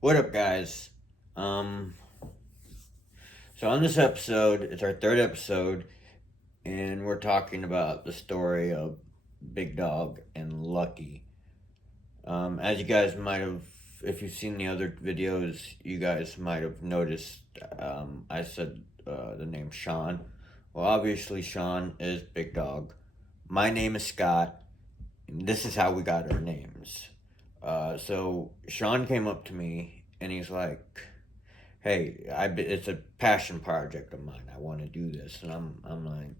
What up, guys? So on this episode, it's our third episode, and we're talking about the story of Big Dog and Lucky. As you guys might have, if you've seen the other videos, you guys might have noticed. I said the name Sean. Well, obviously Sean is Big Dog. My name is Scott. And this is how we got our names. So Sean came up to me and he's like, "Hey, it's a passion project of mine. I want to do this." And I'm like,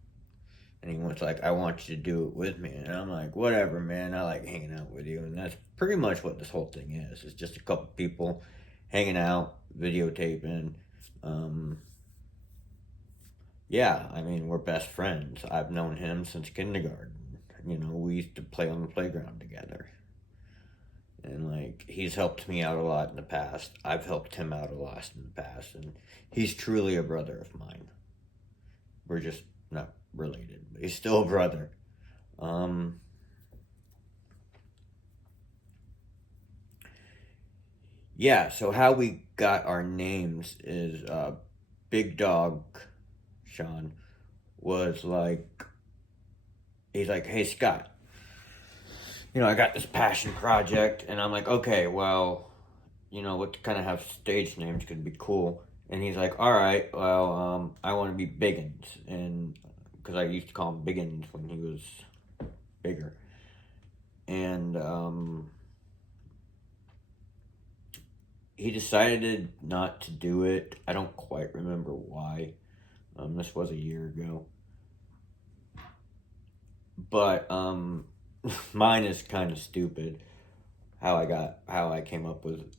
and he was like, "I want you to do it with me." And I'm like, "Whatever, man. I like hanging out with you." And that's pretty much what this whole thing is. It's just a couple people hanging out, videotaping. Um, yeah, I mean, we're best friends. I've known him since kindergarten. We used to play on the playground together. And like he's helped me out a lot in the past. I've helped him out a lot in the past, and he's truly a brother of mine. We're just not related, but he's still a brother. Um, yeah. So how we got our names is Big Dog Sean was like, he's like, "Hey Scott, I got this passion project," and I'm like, "Okay, well, what kind of have stage names could be cool." And he's like, "All right, well, I want to be Biggins," and because I used to call him Biggins when he was bigger, and he decided not to do it. I don't quite remember why. This was a year ago, but mine is kind of stupid. How I came up with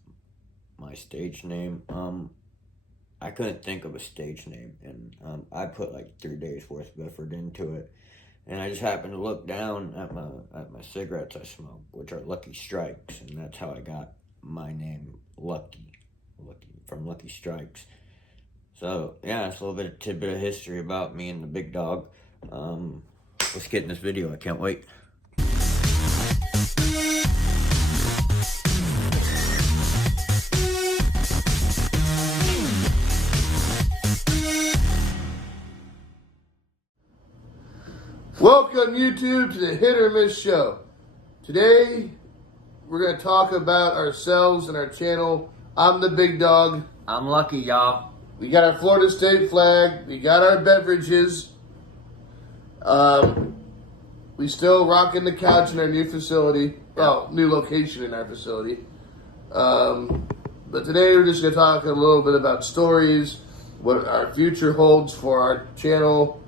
my stage name. I couldn't think of a stage name, and I put like 3 days worth of effort into it. And I just happened to look down at my cigarettes I smoke, which are Lucky Strikes, and that's how I got my name, Lucky from Lucky Strikes. So yeah, it's a little bit of tidbit of history about me and the Big Dog. Let's get in this video. I can't wait. Welcome, YouTube, to the Hit or Miss Show. Today, we're going to talk about ourselves and our channel. I'm the Big Dog. I'm Lucky, y'all. We got our Florida State flag. We got our beverages. We still rocking the couch in our new facility. Well, new location in our facility. But today, we're just going to talk a little bit about stories, what our future holds for our channel,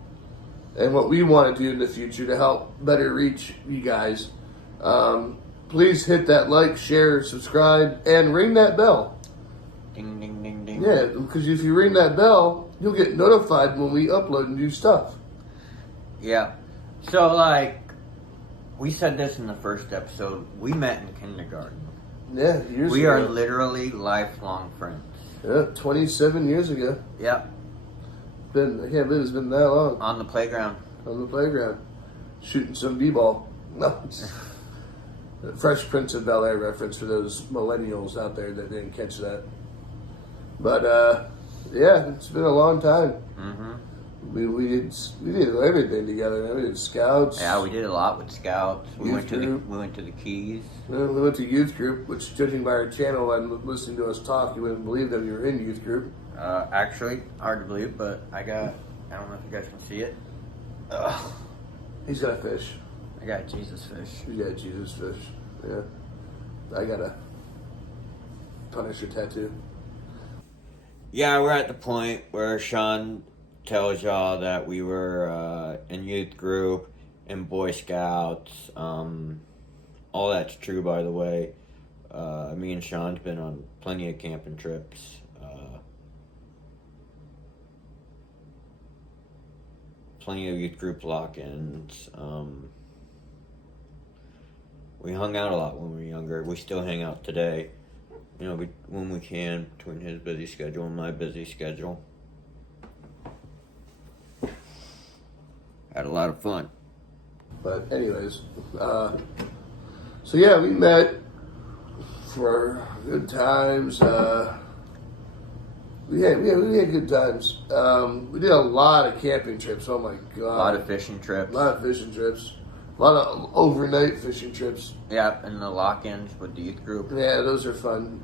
and what we want to do in the future to help better reach you guys. Please hit that like, share, subscribe, and ring that bell. Ding, ding, ding, ding. Yeah, because if you ring that bell, you'll get notified when we upload new stuff. Yeah. So, like, we said this in the first episode. We met in kindergarten. Yeah, years We ago. are literally lifelong friends. Yeah, 27 years ago. Yep. I can't believe it's been that long. On the playground. On the playground. Shooting some b-ball. No. Fresh Prince of Bel-Air reference for those millennials out there that didn't catch that. But, yeah, it's been a long time. Mm-hmm. We did everything together. Man. We did scouts. Yeah, we did a lot with scouts. We went group. to the Keys. We went to youth group, which, judging by our channel and listening to us talk, you wouldn't believe that we were in youth group. Actually, hard to believe, but I don't know if you guys can see it. Ugh. He's got a fish. I got Jesus fish. He's got a Jesus fish. Yeah. I got a Punisher tattoo. Yeah, we're at the point where Sean tells y'all that we were in youth group, in Boy Scouts. All that's true, by the way. Me and Sean's been on plenty of camping trips. Plenty of youth group lock-ins. We hung out a lot when we were younger. We still hang out today. When we can, between his busy schedule and my busy schedule. Had a lot of fun. But anyways, so yeah, we met for good times. We had good times. We did a lot of camping trips. Oh my god! A lot of fishing trips. A lot of fishing trips. A lot of overnight fishing trips. Yeah, and the lock-ins with the youth group. Yeah, those are fun.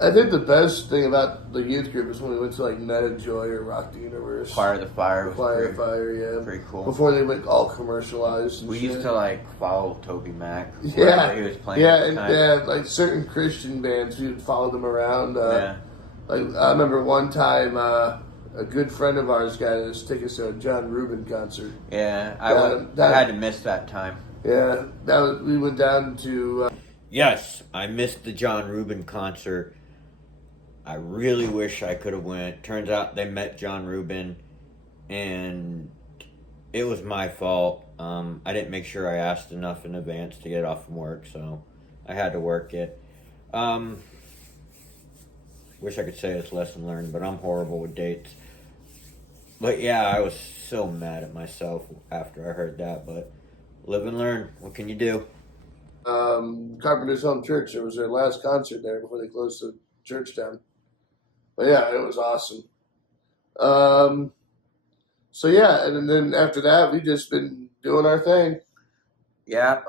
I think the best thing about the youth group is when we went to like Night of Joy or Rock the Universe. Fire the Fire. Fire the Fire, yeah. Pretty cool. Before they went all commercialized. And we shit. used to like follow Toby Mac. Yeah, he was playing. Yeah, and yeah, like certain Christian bands, we would follow them around. Like I remember one time, a good friend of ours got us tickets to a John Rubin concert. Yeah, I had to miss that time. Yeah, we went down to. Yes, I missed the John Rubin concert. I really wish I could have went. Turns out they met John Rubin, and it was my fault. I didn't make sure I asked enough in advance to get off from work, so I had to work it. Wish I could say it's lesson learned, but I'm horrible with dates. But yeah, I was so mad at myself after I heard that, but live and learn. What can you do? Carpenter's Home Church. It was their last concert there before they closed the church down. But yeah, it was awesome. So yeah, and then after that, we've just been doing our thing. Yep.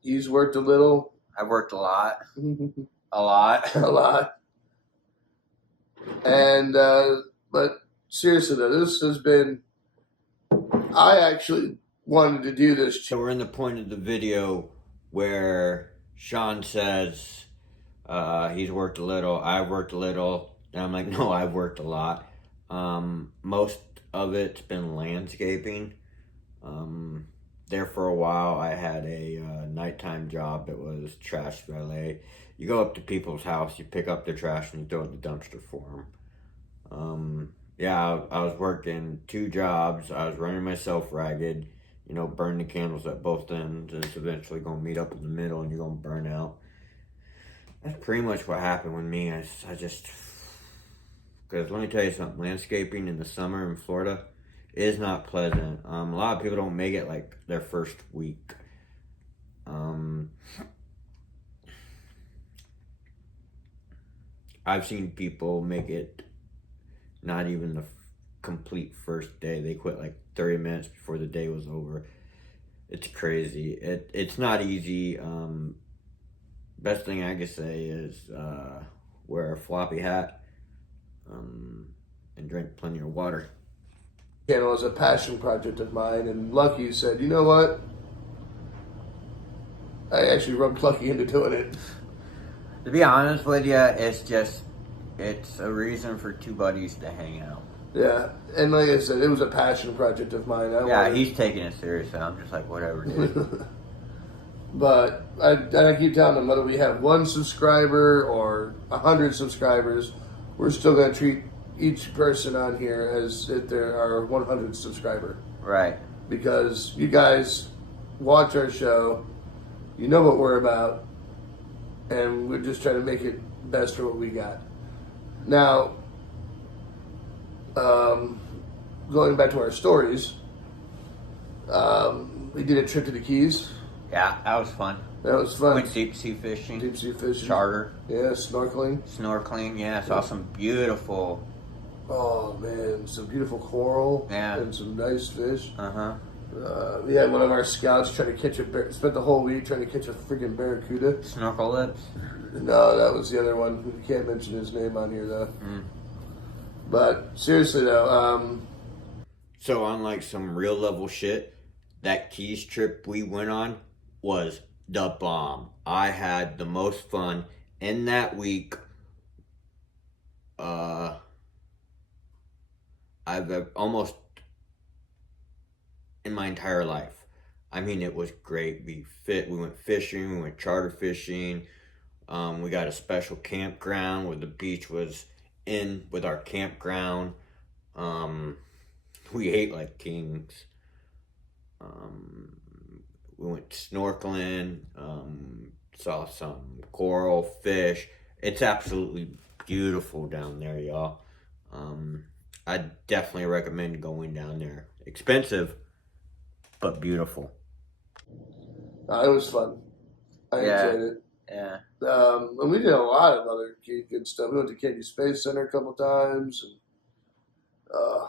He's worked a little. I've worked a lot. A lot. A lot. And, but seriously though, this has been, I actually wanted to do this. So we're in the point of the video where Sean says, he's worked a little, I've worked a little, and I'm like, no, I've worked a lot. Most of it's been landscaping. There for a while, I had a nighttime job that was trash valet. You go up to people's house, you pick up their trash, and you throw it in the dumpster for them. Yeah, I was working 2 jobs. I was running myself ragged. You know, burn the candles at both ends. It's eventually going to meet up in the middle, and you're going to burn out. That's pretty much what happened with me. I just... Because let me tell you something. Landscaping in the summer in Florida is not pleasant. A lot of people don't make it like their first week. I've seen people make it not even the complete first day. They quit like 30 minutes before the day was over. It's crazy. It's not easy. Best thing I can say is wear a floppy hat and drink plenty of water. Channel is a passion project of mine, and Lucky said, you know what? I actually rubbed Lucky into doing it. To be honest with you, it's a reason for 2 buddies to hang out. Yeah, and like I said, it was a passion project of mine. He's taking it seriously. I'm just like, whatever, dude. But I keep telling them, whether we have 1 subscriber or 100 subscribers, we're still going to treat each person on here as if they're our 100th subscriber. Right. Because you guys watch our show, you know what we're about, and we're just trying to make it best for what we got. Now, going back to our stories, we did a trip to the Keys. Yeah, that was fun. That was fun. Went deep sea fishing. Deep sea fishing. Charter. Yeah, snorkeling. Snorkeling, yeah. Saw some beautiful... Oh, man. Some beautiful coral. Yeah. And some nice fish. Uh-huh. We had one of our scouts try to catch spent the whole week trying to catch a freaking barracuda. Snorkel lips? No, that was the other one. We can't mention his name on here, though. But, seriously, though, So, on, like, some real level shit, that Keys trip we went on was the bomb. I had the most fun in that week. I've almost in my entire life. I mean, it was great. We went fishing. We went charter fishing. We got a special campground where the beach was in with our campground. We ate like kings. We went snorkeling, saw some coral, fish. It's absolutely beautiful down there, y'all. I definitely recommend going down there. Expensive, but beautiful. it was fun. I Yeah. enjoyed it. Yeah. And we did a lot of other good stuff. We went to Kennedy Space Center a couple times, and uh,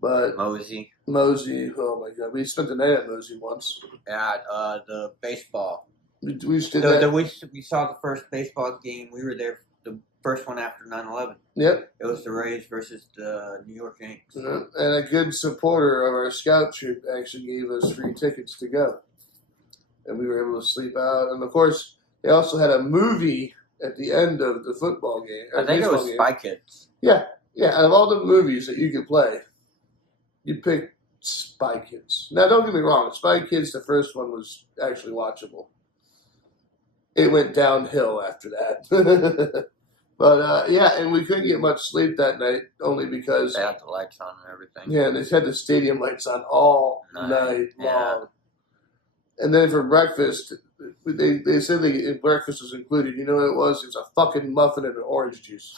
but Mosey. Mosey, oh my God, we spent the night at Mosey once. Yeah. The baseball. We just did that. We saw the first baseball game. We were there. The first one after 9/11. Yep. It was the Rays versus the New York Yankees. And a good supporter of our scout troop actually gave us free tickets to go. And we were able to sleep out. And of course, they also had a movie at the end of the football game. I think it was Spy Kids. Yeah. Yeah. Out of all the movies that you could play, you pick Spy Kids. Now, don't get me wrong. Spy Kids, the first one, was actually watchable. It went downhill after that. But, yeah, and we couldn't get much sleep that night only because... They had the lights on and everything. Yeah, and they had the stadium lights on all night long. And then for breakfast, they said breakfast was included. You know what it was? It was a fucking muffin and an orange juice.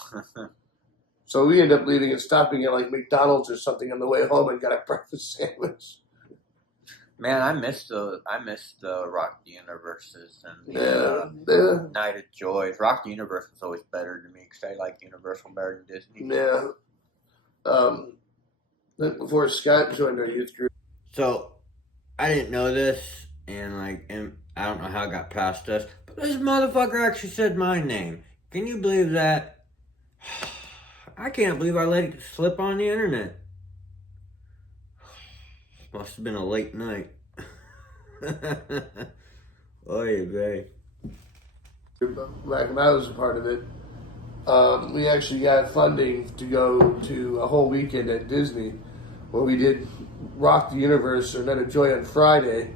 So we ended up leaving and stopping at like McDonald's or something on the way home and got a breakfast sandwich. Man, I missed the Rock the Universes and the Night of Joys. Rock the Universe was always better to me because I like Universal better than Disney. Yeah. Before Scott joined our youth group. So, I didn't know this, and I don't know how it got past us, but this motherfucker actually said my name. Can you believe that? I can't believe I let it slip on the internet. Must have been a late night. Oy vey. Back when I was a part of it, we actually got funding to go to a whole weekend at Disney where we did Rock the Universe or Night of Joy on Friday.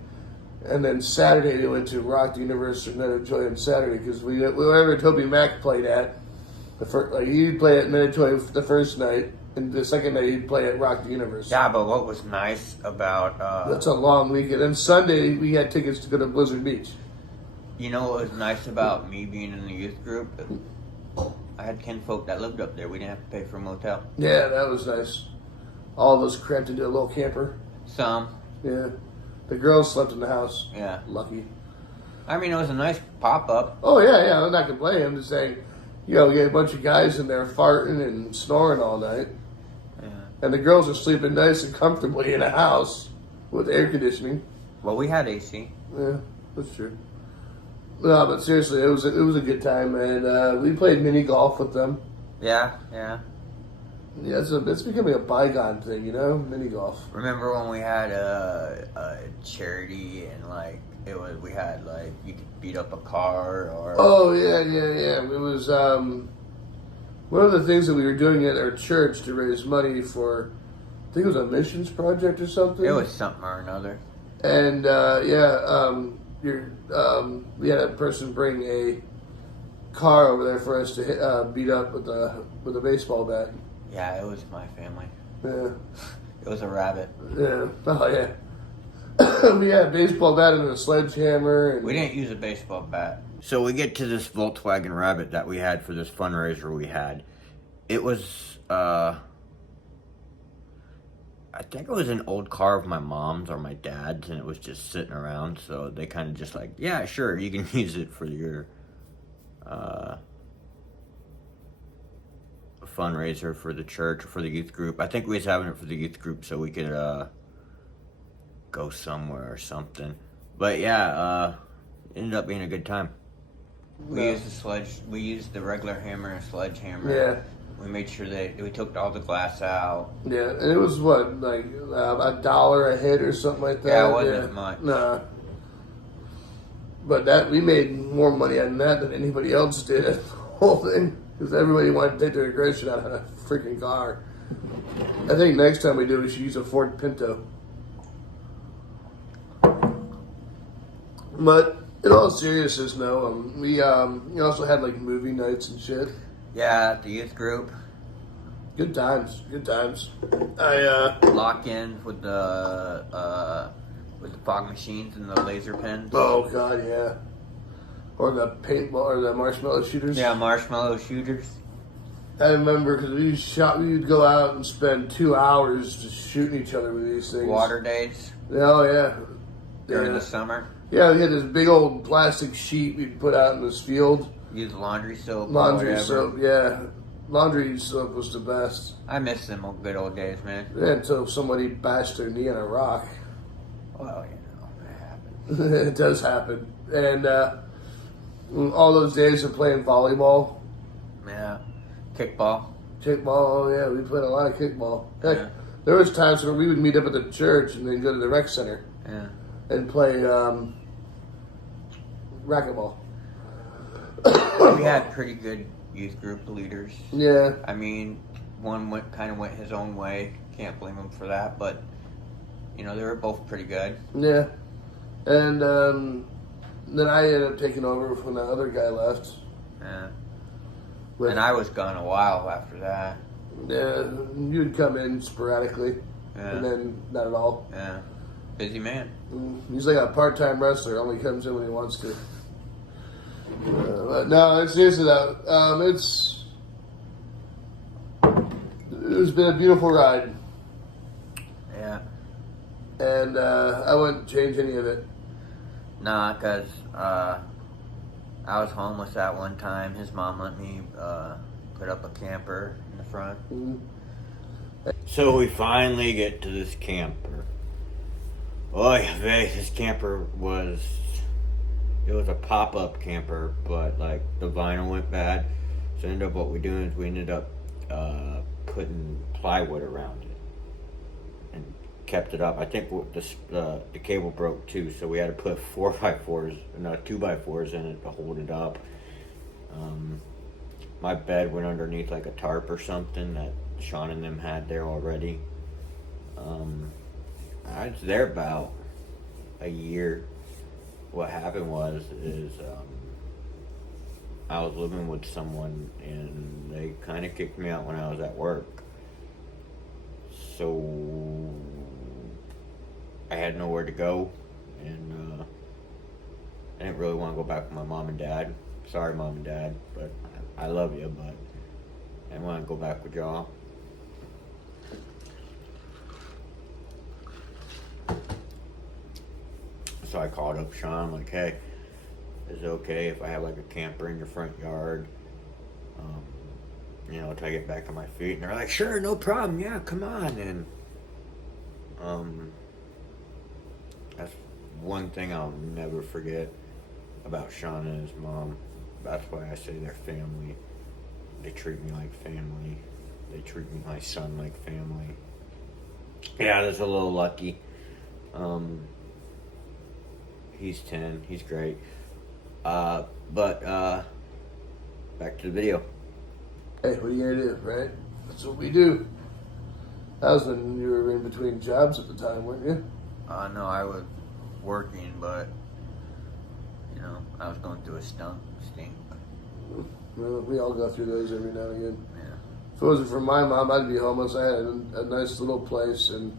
And then Saturday they went to Rock the Universe or Night of Joy on Saturday because wherever Toby Mac played at, he'd play at Night of Joy the first night, and the second night he'd play at Rock the Universe. Yeah, but what was nice about... That's a long weekend. And Sunday we had tickets to go to Blizzard Beach. You know what was nice about me being in the youth group? I had kinfolk that lived up there. We didn't have to pay for a motel. Yeah, that was nice. All of us cramped into a little camper. Some. Yeah. The girls slept in the house. Yeah. Lucky. I mean, it was a nice pop-up. Oh, yeah. I'm not complaining. I'm just saying, you get a bunch of guys in there farting and snoring all night. Yeah. And the girls are sleeping nice and comfortably in a house with air conditioning. Well, we had AC. Yeah, that's true. No, but seriously, it was a good time, and we played mini golf with them. Yeah. Yeah, it's becoming a bygone thing, mini golf. Remember when we had a charity and we had you could beat up a car or... Oh, yeah. It was one of the things that we were doing at our church to raise money for, I think it was a missions project or something. It was something or another. And, we had a person bring a car over there for us to beat up with a baseball bat. Yeah, it was my family. Yeah. It was a rabbit. Yeah. Oh, yeah. We had a baseball bat and a sledgehammer. And... We didn't use a baseball bat. So we get to this Volkswagen Rabbit that we had for this fundraiser we had. It was, I think it was an old car of my mom's or my dad's, and it was just sitting around. So they kind of just yeah, sure, you can use it for your fundraiser for the church or for the youth group. I think we was having it for the youth group so we could go somewhere or something. But yeah, it ended up being a good time. We used the regular hammer and sledgehammer. Yeah. We made sure we took all the glass out. Yeah, and it was what, $1 a hit or something like that? Yeah, it wasn't much. Nah. But we made more money on that than anybody else did at the whole thing. Because everybody wanted to take their aggression out of a freaking car. I think next time we do, we should use a Ford Pinto. But in all seriousness, no. We also had movie nights and shit. Yeah, the youth group. Good times. I lock in with the fog machines and the laser pens. Oh God, yeah. Or the paintball or the marshmallow shooters. Yeah, marshmallow shooters. I remember because we would go out and spend 2 hours just shooting each other with these things. Water days. Oh yeah. during Yeah. the summer. Yeah, we had this big old plastic sheet we'd put out in this field. Use laundry soap or Laundry whatever. soap, yeah. Laundry soap was the best. I miss them good old days, man. Yeah, until somebody bashed their knee on a rock. Well, it happens. It does happen. And all those days of playing volleyball, Yeah. Kickball. kickball, oh yeah, we played a lot of kickball. Heck, Yeah. there was times when we would meet up at the church and then go to the rec center Yeah. and play racquetball. We had pretty good youth group leaders. Yeah. I mean, one kind of went his own way. Can't blame him for that, but they were both pretty good. Yeah. And then I ended up taking over when the other guy left. Yeah. With- And I was gone a while after that. Yeah, you'd come in sporadically, Yeah. and then not at all. Yeah. Busy man. He's like a part-time wrestler. Only comes in when he wants to. But no, seriously though, it's been a beautiful ride, Yeah. and I wouldn't change any of it. Nah, because I was homeless at one time. His mom let me put up a camper in the front. So we finally get to this camper. Oy vey, this camper was a pop-up camper, but like the vinyl went bad. So what we doing is we ended up putting plywood around it and kept it up. I think the cable broke too, so we had to put 4x4s, no 2x4s in it to hold it up. My bed went underneath like a tarp or something that Sean and them had there already. I was there about a year. What happened is I was living with someone and they kind of kicked me out when I was at work. So I had nowhere to go, and I didn't really want to go back with my mom and dad. Sorry, mom and dad, but I love you, but I didn't want to go back with y'all. So I called up Sean, like, hey, is it okay if I have like a camper in your front yard? Till I get back on my feet. And they're like, sure, no problem. Yeah, come on. And that's one thing I'll never forget about Sean and his mom. That's why I say they're family. They treat me like family. They treat me, my son, like family. Yeah, that's a little lucky. He's 10. He's great. But back to the video. Hey, what are you gonna do, right? That's what we do. That was when you were in between jobs at the time, weren't you? No, I was working, but I was going through a stink. Well, we all go through those every now and again. Yeah. If it wasn't for my mom, I'd be homeless. I had a nice little place, and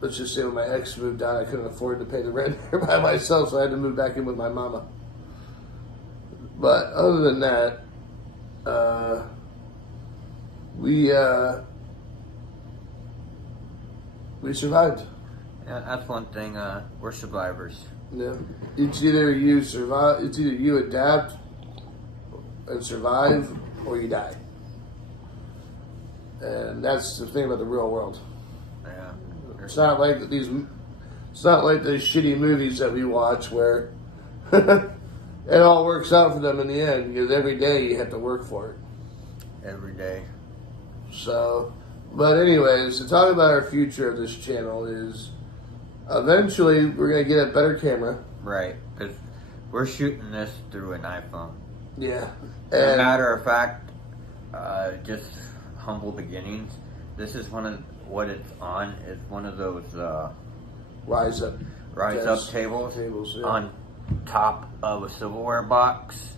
let's just say when my ex moved out, I couldn't afford to pay the rent here by myself, so I had to move back in with my mama. But other than that, we survived. Yeah, that's one thing. We're survivors. Yeah, it's either you survive, it's either you adapt and survive, or you die. And that's the thing about the real world. Yeah. It's not like these shitty movies that we watch where it all works out for them in the end, because every day you have to work for it. Every day. So, but anyways, to talk about our future of this channel is eventually we're going to get a better camera. Right. Because we're shooting this through an iPhone. Yeah. As a And matter of fact, just humble beginnings. This is what it's on. It's one of those rise up tables yeah. on top of a silverware box,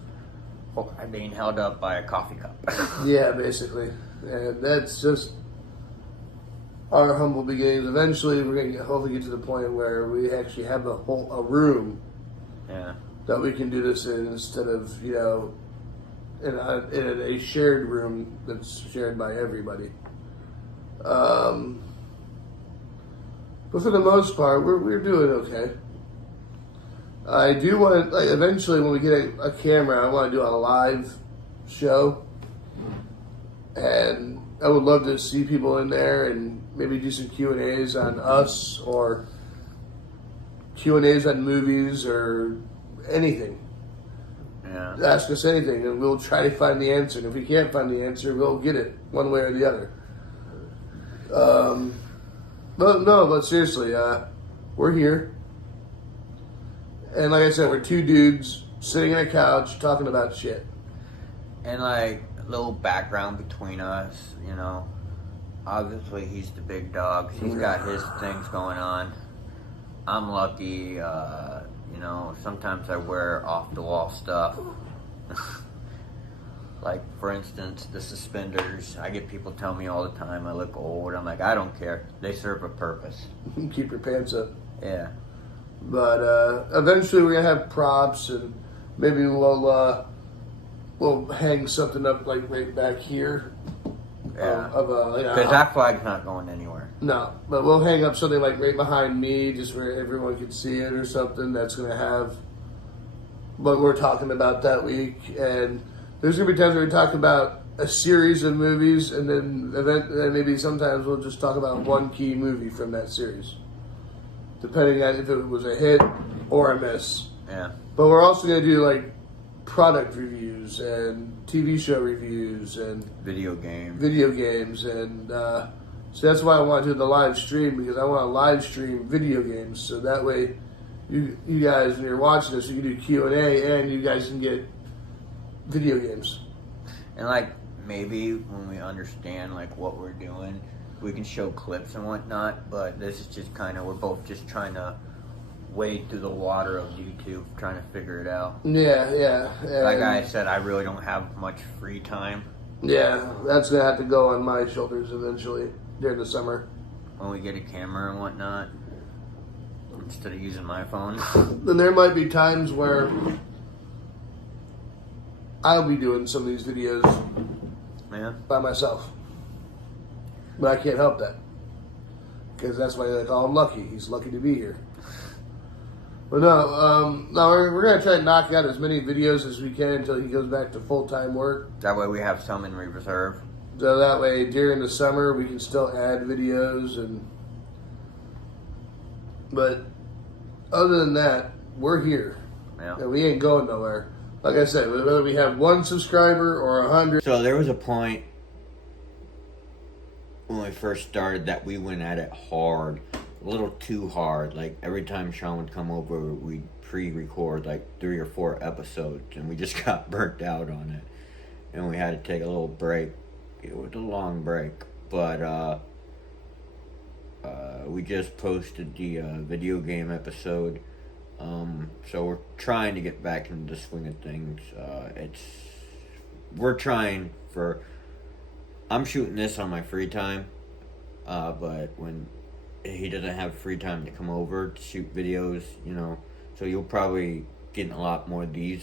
being held up by a coffee cup. Yeah, basically. And that's just our humble beginnings. Eventually, we're going to hopefully get to the point where we actually have a room Yeah. that we can do this in, instead of, in a shared room that's shared by everybody. But for the most part, we're doing okay. I do want to, like, eventually when we get a camera, I want to do a live show. And I would love to see people in there and maybe do some Q&As on us or Q&As on movies or anything. Yeah. Ask us anything and we'll try to find the answer. And if we can't find the answer, we'll get it one way or the other. But seriously, we're here. And like I said, we're two dudes sitting on a couch talking about shit. And like a little background between us, you know. Obviously, he's the big dog. He's got his things going on. I'm lucky. You know, sometimes I wear off the wall stuff. Like, for instance, the suspenders. I get people tell me all the time I look old. I'm like, I don't care. They serve a purpose. Keep your pants up. Yeah. But eventually we're gonna have props and maybe we'll hang something up like right back here. Yeah. Because that flag's not going anywhere. No, but we'll hang up something like right behind me, just where everyone can see it or something. That's gonna have what we're talking about that week, and there's gonna be times where we talk about a series of movies, and then maybe sometimes we'll just talk about one key movie from that series, depending on if it was a hit or a miss. Yeah. But we're also gonna do like product reviews and TV show reviews and Video games. and so that's why I want to do the live stream, because I want to live stream video games, so that way you guys, when you're watching this, you can do Q&A and you guys can get video games. And like maybe when we understand like what we're doing, we can show clips and whatnot, but this is just kind of, we're both just trying to wade through the water of YouTube, trying to figure it out. Yeah. Like I said, I really don't have much free time. Yeah, that's going to have to go on my shoulders eventually during the summer. When we get a camera and whatnot, instead of using my phone. Then there might be times where I'll be doing some of these videos by myself. But I can't help that. Because that's why they call him Lucky. He's lucky to be here. But no, we're going to try to knock out as many videos as we can until he goes back to full-time work. That way we have some in reserve. So that way during the summer we can still add videos. But other than that, we're here. Yeah. And we ain't going nowhere. Like I said, whether we have 1 subscriber or 100. So there was a point when we first started that we went at it hard. A little too hard. Like every time Sean would come over, we'd pre-record like 3 or 4 episodes, and we just got burnt out on it, and we had to take a little break. It was a long break, but we just posted the video game episode, so we're trying to get back into the swing of things. I'm shooting this on my free time, but when he doesn't have free time to come over to shoot videos, you know, so you'll probably get a lot more of these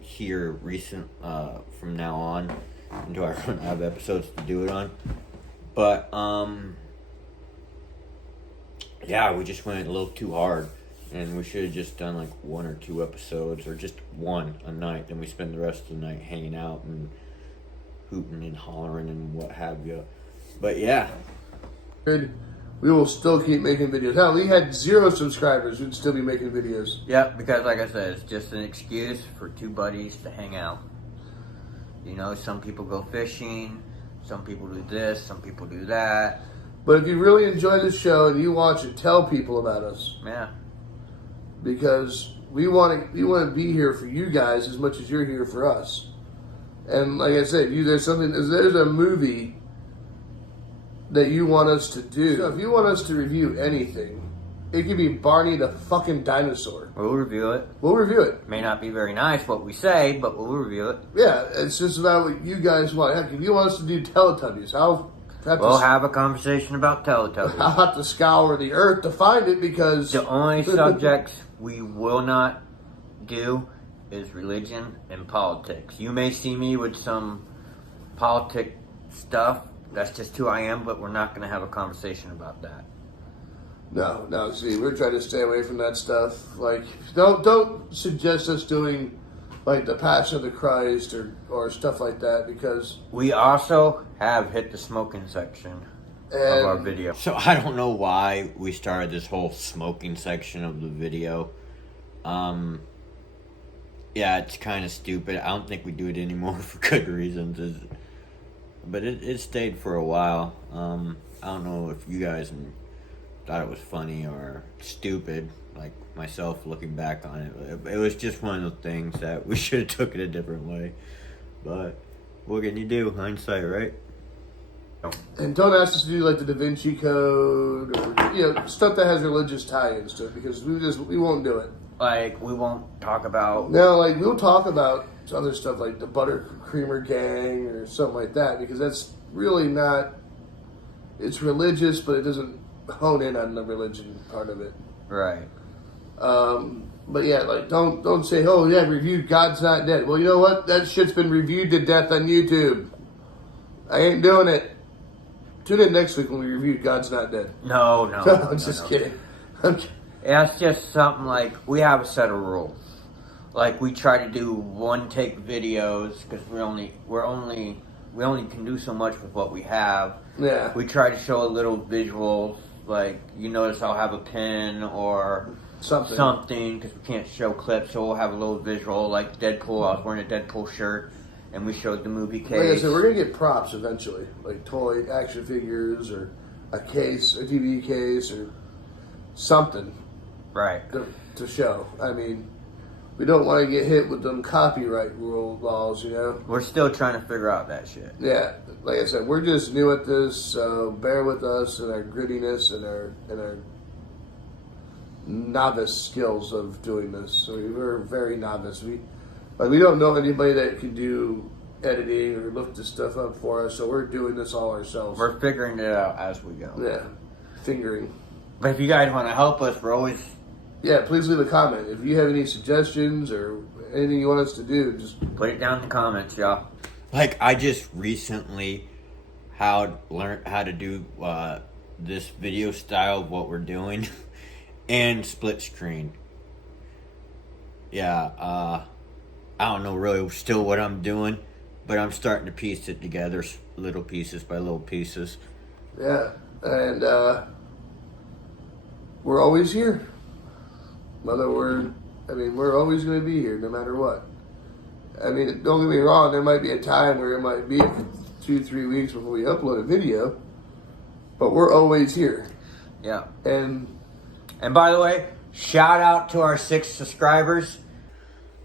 here from now on until I run out of episodes to do it on. But yeah, we just went a little too hard, and we should have just done like 1 or 2 episodes, or just one a night. Then we spend the rest of the night hanging out and hooting and hollering and what have you. But yeah, we will still keep making videos. Hell, we had 0 subscribers, we'd still be making videos. yeah, because like I said, it's just an excuse for 2 buddies to hang out. You know, some people go fishing, some people do this, some people do that. But if you really enjoy the show and you watch it, tell people about us. Yeah. Because we want to be here for you guys as much as you're here for us. And like I said, there's a movie that you want us to do. So if you want us to review anything, it could be Barney the fucking dinosaur. We'll review it. We'll review it. May not be very nice what we say, but we'll review it. Yeah, it's just about what you guys want. Heck, if you want us to do Teletubbies, we'll have a conversation about Teletubbies. I'll have to scour the earth to find it, because The only subjects we will not do is religion and politics. You may see me with some politic stuff That's just who I am, but we're not going to have a conversation about that. No. See, we're trying to stay away from that stuff. Like, don't suggest us doing like the Passion of the Christ or stuff like that, because We also have hit the smoking section of our video. So I don't know why we started this whole smoking section of the video. Yeah, it's kind of stupid. I don't think we do it anymore for good reasons. But it stayed for a while. I don't know if you guys thought it was funny or stupid, like myself looking back on it. It was just one of the things that we should have took it a different way. But what can you do? Hindsight, right? And don't ask us to do like the Da Vinci Code or stuff that has religious tie-ins to it, because we won't do it. Like, we won't talk about... No, like, we'll talk about other stuff like the Buttercreamer Gang or something like that, because that's really not... It's religious, but it doesn't hone in on the religion part of it. Right. But yeah, like, don't say, oh, yeah, reviewed God's Not Dead. Well, you know what? That shit's been reviewed to death on YouTube. I ain't doing it. Tune in next week when we reviewed God's Not Dead. No. I'm just kidding. It's just something like, we have a set of rules. Like, we try to do one-take videos, because we only can do so much with what we have. Yeah. We try to show a little visuals, like, you notice I'll have a pen or something, because we can't show clips, so we'll have a little visual, like Deadpool. I was wearing a Deadpool shirt, and we showed the movie case. Like I said, we're going to get props eventually, like toy action figures or a case, a TV case, or something. Right. To show. I mean, we don't want to get hit with them copyright rule laws, you know? We're still trying to figure out that shit. Yeah. Like I said, we're just new at this, so bear with us and our grittiness and our novice skills of doing this. So we're very novice. We don't know anybody that can do editing or look this stuff up for us, so we're doing this all ourselves. We're figuring it out as we go. Yeah. Fingering. But if you guys want to help us, we're always... Yeah, please leave a comment. If you have any suggestions or anything you want us to do, just... Put it down in the comments, y'all. Like, I just recently learned how to do this video style of what we're doing and split screen. Yeah, I don't know really still what I'm doing, but I'm starting to piece it together little pieces by little pieces. Yeah, and we're always here. We're always going to be here no matter what. I mean, don't get me wrong, there might be a time where it might be 2-3 weeks before we upload a video, but we're always here. Yeah. And by the way, shout out to our 6 subscribers.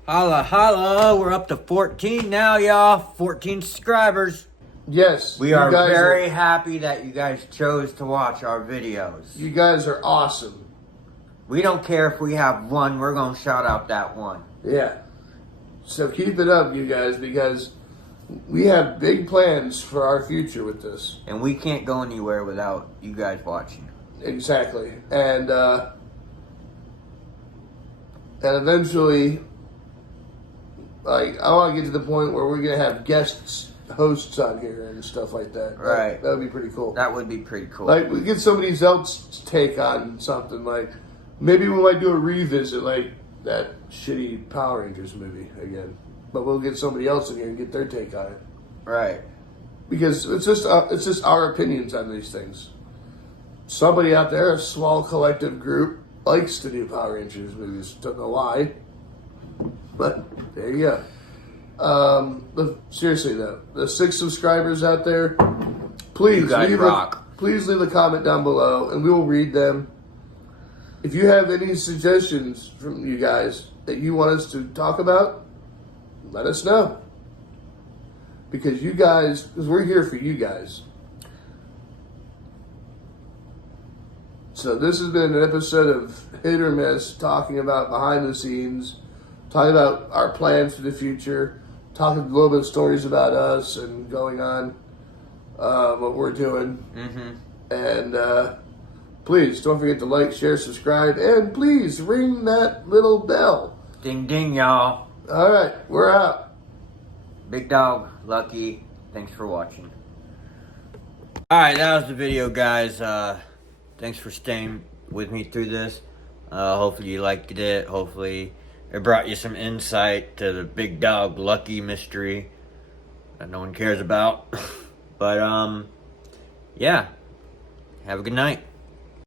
Holla, we're up to 14 now, y'all. 14 subscribers. Yes. We are very happy that you guys chose to watch our videos. You guys are awesome. We don't care if we have one, we're going to shout out that one. Yeah. So keep it up, you guys, because we have big plans for our future with this. And we can't go anywhere without you guys watching. Exactly. And eventually, like, I want to get to the point where we're going to have hosts on here and stuff like that. Right. That would be pretty cool. That would be pretty cool. Like, we get somebody else's take on something, like, maybe we might do a revisit, like that shitty Power Rangers movie again. But we'll get somebody else in here and get their take on it. Right. Because it's just our opinions on these things. Somebody out there, a small collective group, likes to do Power Rangers movies. Don't know why. But there you go. But seriously though, the 6 subscribers out there, please leave a comment down below and we will read them. If you have any suggestions from you guys that you want us to talk about, let us know. Because we're here for you guys. So this has been an episode of Hit or Miss, talking about behind the scenes, talking about our plans for the future, talking a little bit of stories about us and going on, what we're doing. Mm-hmm. And please don't forget to like, share, subscribe, and please ring that little bell. Ding ding, y'all. All right, we're out. Big Dog, Lucky, thanks for watching. Alright, that was the video, guys. Thanks for staying with me through this. Hopefully you liked it. Hopefully it brought you some insight to the big dog Lucky mystery that no one cares about. But, yeah. Have a good night.